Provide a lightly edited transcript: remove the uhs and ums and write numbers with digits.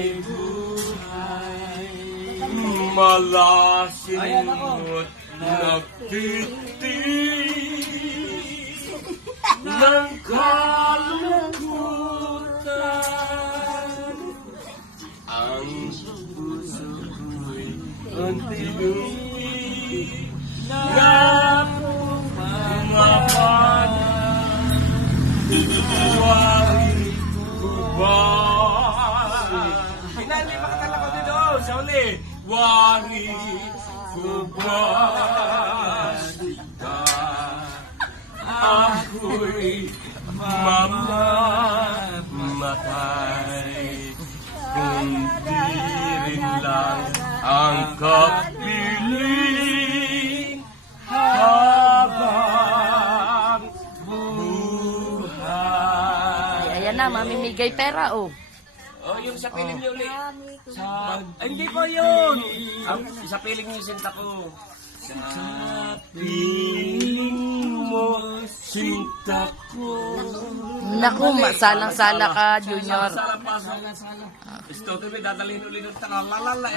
may buhay, malasingot nagtitis ng kalungkutan. Ang puso ko'y unti-unti na pumapan. Buhay ko ba? Pinali, makatala ko dito sa uli. Wari ko ba? Ako'y mamamatay, kundi rin lang ang kapiling habang buhay. Ayan na, mamimigay pera, oh. Oh, yung sa piling niyo ulit. Ay, hindi po yun. Ang sa piling niyo sinta ko. Sa piling mo sinta ko. Naku, salang-sala ka, Junior. Salang-sala pa. Gusto ko may dadalhin ulit ng tangalalala.